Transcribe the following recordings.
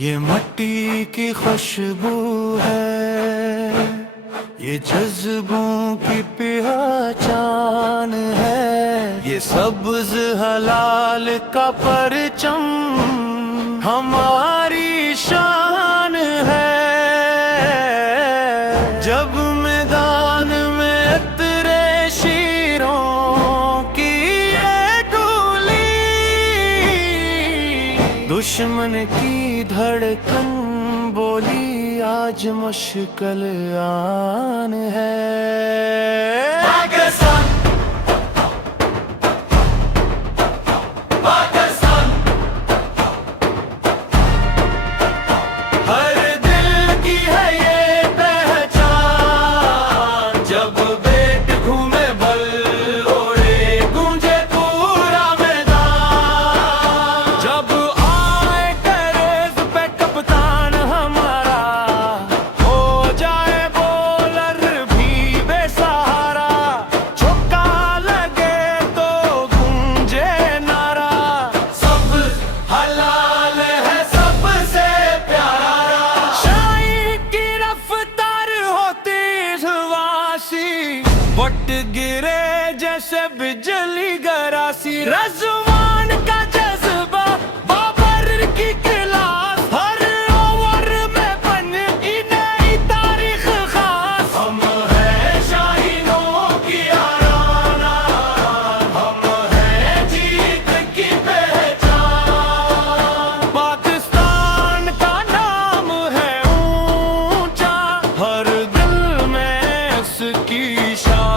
ये मट्टी की खुशबू है, ये जज्बों की पहचान है। ये सब्ज हलाल का परचम हमारी शान है। जब मैदान में उतरे शीरों की ये टोली, दुश्मन की धड़कन बोली आज मुश्किल आन है। पाकिस्तान पाकिस्तान हर दिल की है ये पहचान। जब बेट घूमे बल ओढ़े गूंजे पूरा मैदान। जब आए करेज पे कप्तान हमारा, हो जाए बॉलर भी बेसहारा। चौका लगे तो गूंजे नारा, सब हलाल है सबसे प्यारा। शाही की रफ्तार होती धवासी, वट गिरे जैसे बिजली गरासी। रज़वान का जज्बा बाबर की क्लास, हर ओवर में बनी नई तारीख खास। हम हैं शाहीनों की आराना, हम हैं जीत की पहचान। पाकिस्तान का नाम है ऊंचा, हर दिल में उसकी शान।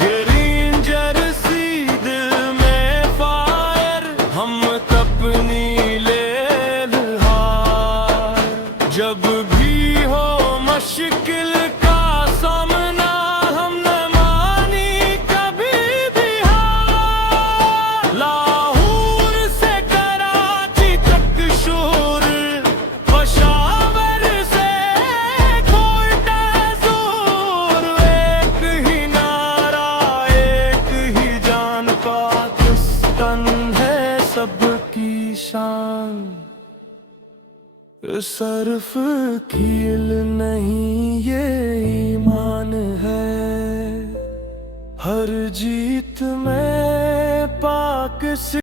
ग्रीन जर्सी दिल में फायर, हम अपनी लेल हार। जब भी हो मुश्किल का सामना, हमने मानी कभी भी हार। लाहौर से कराची तक शोर, पेशावर से कोयटा जोर। एक ही नारा एक ही जान, पाकिस्तान है सबकी शान। सर्फ कील नहीं ये ईमान है, हर जीत में पाक